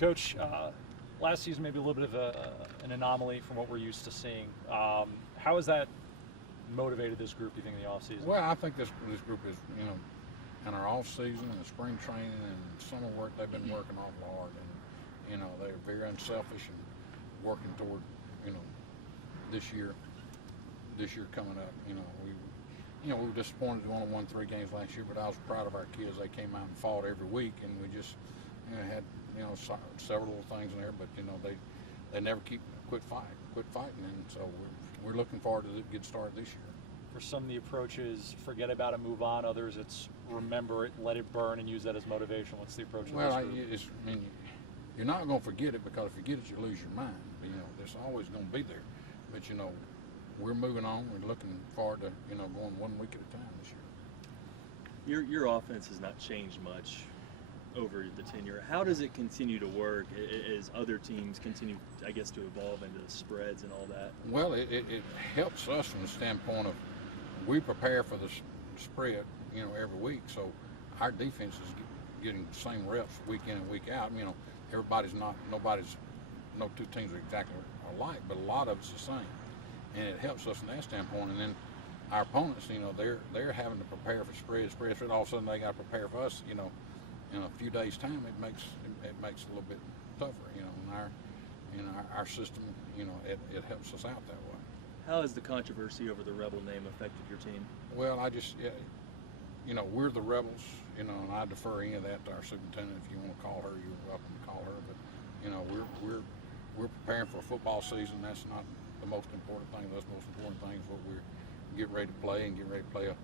Coach, last season maybe a little bit of an anomaly from what we're used to seeing. How has that motivated this group, you think, in the offseason? Well, I think this group is, in our off season and spring training and summer work, they've been working awful hard, and they're very unselfish and working toward, this year coming up. We were disappointed we only won 3 games last year, but I was proud of our kids. They came out and fought every week, and we just had several little things in there, but they never quit fighting, and so we're looking forward to a good start this year. For some of the approaches, forget about it, move on. Others, it's remember it, let it burn, and use that as motivation. What's the approach? Well, you're not going to forget it, because if you forget it, you lose your mind. It's always going to be there. But we're moving on. We're looking forward to going 1 week at a time this year. Your offense has not changed much over the tenure. How does it continue to work as other teams continue, I guess, to evolve into spreads and all that? Well, it helps us from the standpoint of we prepare for the spread, every week. So our defense is getting the same reps week in and week out. No two teams are exactly alike, but a lot of it's the same, and it helps us from that standpoint. And then our opponents, they're having to prepare for spread. All of a sudden they got to prepare for us. In a few days' time, it makes it a little bit tougher. In our system, it helps us out that way. How has the controversy over the Rebel name affected your team? Well, we're the Rebels, and I defer any of that to our superintendent. If you want to call her, you're welcome to call her. But we're preparing for a football season. That's not the most important thing. The most important thing is what we're getting ready to play, and get ready to play a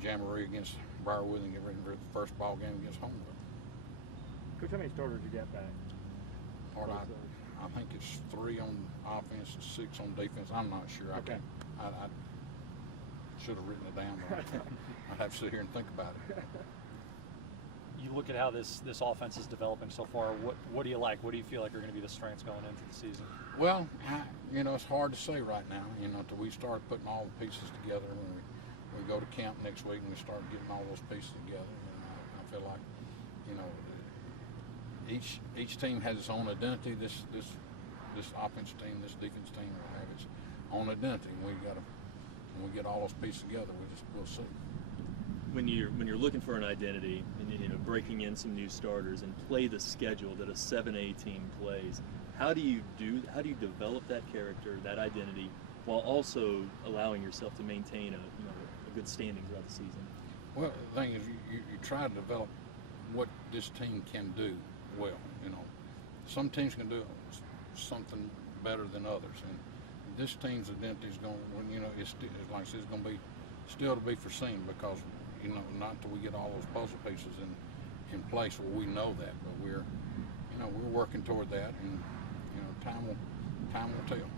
jamboree against Briarwood, and get ready for the first ball game against Homewood. Coach, how many starters you got back? I think it's 3 on offense and 6 on defense. I'm not sure. Okay. I should have written it down, but I'd have to sit here and think about it. You look at how this offense is developing so far. What do you like? What do you feel like are going to be the strengths going into the season? Well, it's hard to say right now. Until we start putting all the pieces together. When we go to camp next week and we start getting all those pieces together, I feel like each team has its own identity. This offense team, this defense team will have its own identity. And when we get all those pieces together, we'll see. When you're looking for an identity and breaking in some new starters and play the schedule that a 7A team plays, how do you develop that character, that identity, while also allowing yourself to maintain a good standing throughout the season? Well, the thing is, you try to develop what this team can do well. Some teams can do something better than others, and this team's identity is going. It's like I said, it's going to be still to be foreseen, because not until we get all those puzzle pieces in place where we know that. But we're working toward that, and time will tell.